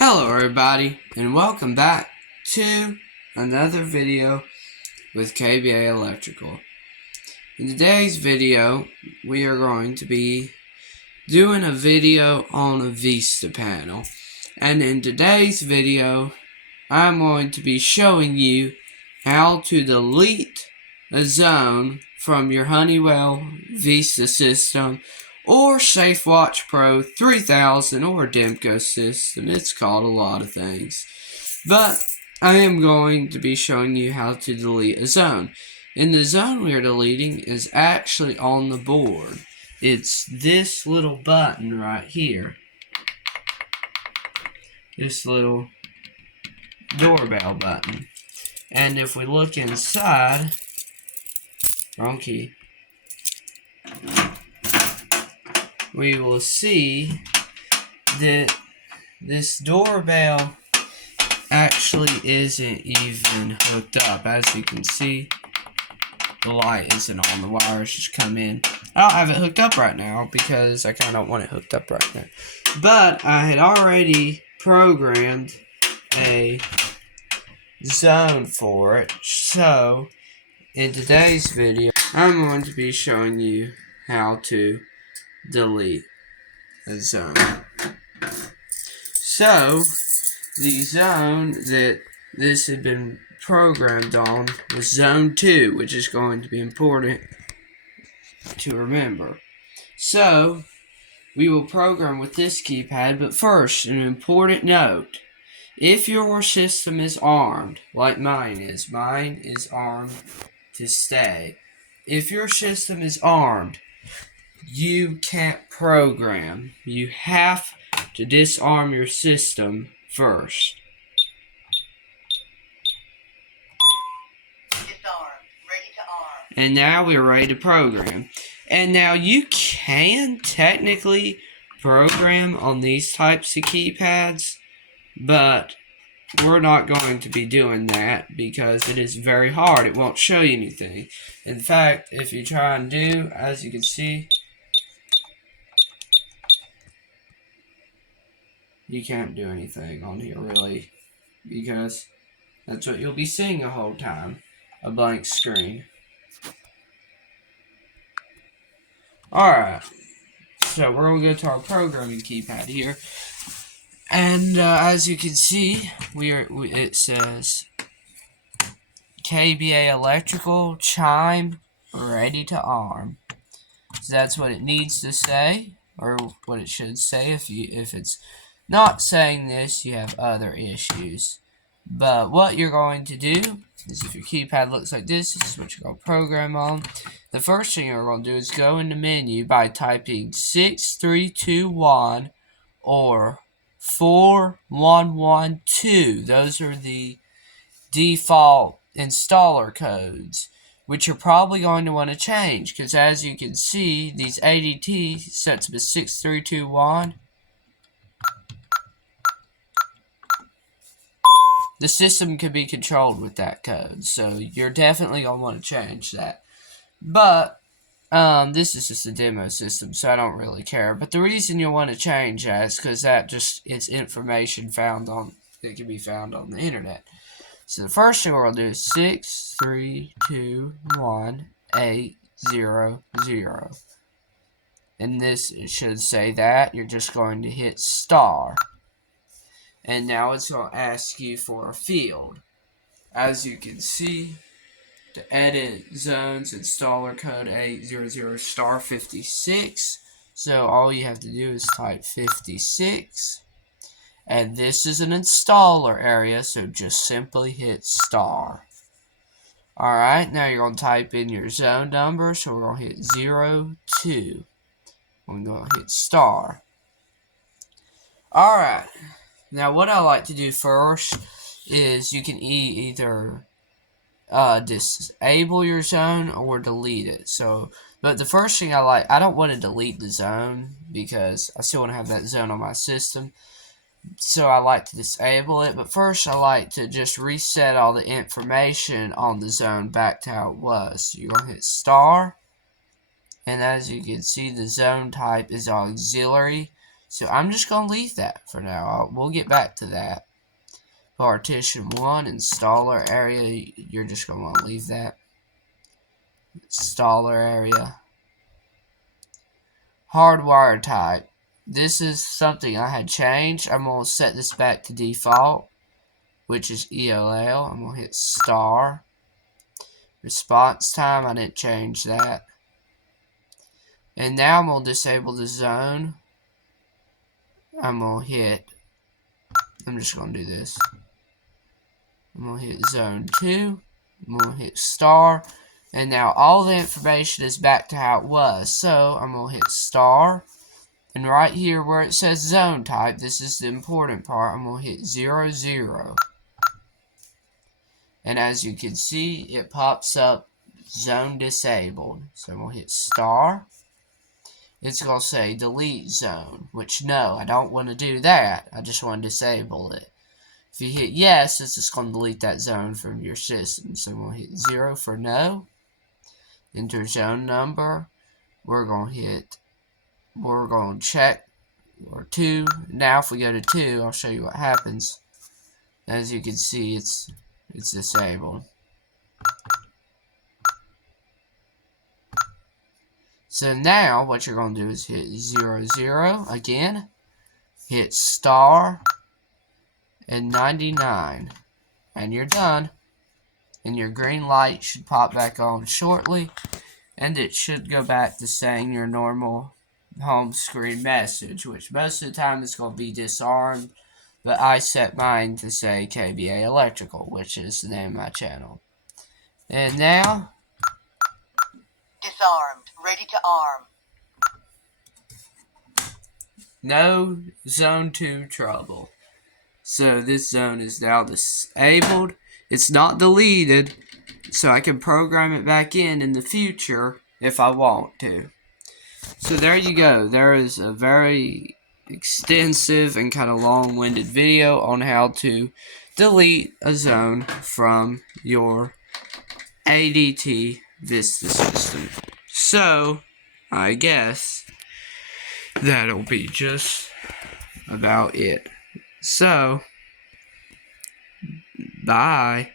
Hello everybody, and welcome back to another video with KBA Electrical. In today's video, we are going to be doing a video on a Vista panel. And in today's video, I'm going to be showing you how to delete a zone from your Honeywell Vista system or SafeWatch Pro 3000 or Demco system. It's called a lot of things. But I am going to be showing you how to delete a zone. And the zone we are deleting is actually on the board. It's this little button right here. This little doorbell button. And if we look inside, wrong key, we will see that this doorbell actually isn't even hooked up. As you can see, the light isn't on. The wires just come in. I don't have it hooked up right now because I kind of don't want it hooked up right now. But I had already programmed a zone for it. So, in today's video, I'm going to be showing you how to delete a zone. So, the zone that this had been programmed on was zone 2, which is going to be important to remember. So, we will program with this keypad, but first, an important note. If your system is armed, like mine is armed to stay. If your system is armed, you can't program. You have to disarm your system first. Disarmed. Ready to arm. And now we're ready to program. And now you can technically program on these types of keypads, but we're not going to be doing that because it is very hard. It won't show you anything. In fact, if you try and do, as you can see, you can't do anything on here really, because that's what you'll be seeing the whole time, a blank screen. Alright, so we're going to go to our programming keypad here, and as you can see, it says KBA Electrical chime ready to arm. So that's what it needs to say, or what it should say. If it's not saying this, you have other issues. But what you're going to do is, if your keypad looks like this is what you're going to program on. The first thing you're going to do is go in the menu by typing 6321 or 4112. Those are the default installer codes, which you're probably going to want to change, because as you can see, these ADT sets up as 6321. The system can be controlled with that code, so you're definitely going to want to change that. But, this is just a demo system, so I don't really care. But the reason you'll want to change that is because it's information that can be found on the internet. So the first thing we're going to do is 6321-800. And this should say that. You're just going to hit star. And now it's going to ask you for a field. As you can see, to edit zones, installer code 800*56. So all you have to do is type 56. And this is an installer area, so just simply hit star. Alright, now you're going to type in your zone number, so we're going to hit 02. We're going to hit star. Alright. Now, what I like to do first is you can either disable your zone or delete it. But the first thing I don't want to delete the zone because I still want to have that zone on my system. So I like to disable it. But first, I like to just reset all the information on the zone back to how it was. So you're going to hit star. And as you can see, the zone type is auxiliary. So I'm just going to leave that for now. We'll get back to that. Partition 1, installer area, you're just going to want to leave that. Installer area. Hardwire type. This is something I had changed. I'm going to set this back to default, which is ELL. I'm going to hit star. Response time, I didn't change that. And now I'm going to disable the zone. I'm just going to do this. I'm going to hit zone 2. I'm going to hit star. And now all the information is back to how it was. So I'm going to hit star. And right here where it says zone type, this is the important part, I'm going to hit 0, 0. And as you can see, it pops up zone disabled. So I'm going to hit star. It's going to say delete zone, which no, I don't want to do that. I just want to disable it. If you hit yes, it's just going to delete that zone from your system. So I'm going to hit 0 for no. Enter zone number. We're going to check, or 2. Now if we go to 2, I'll show you what happens. As you can see, it's disabled. So now what you're going to do is hit 0, 0 again, hit star, and 99, and you're done. And your green light should pop back on shortly, and it should go back to saying your normal home screen message, which most of the time is going to be disarmed, but I set mine to say KBA Electrical, which is the name of my channel. And now, Disarmed. Ready to arm. no zone 2 trouble. So this zone is now disabled. It's not deleted, so I can program it back in the future if I want to. So there you go. There is a very extensive and kind of long-winded video on how to delete a zone from your ADT Vista system. So, I guess that'll be just about it. So, bye.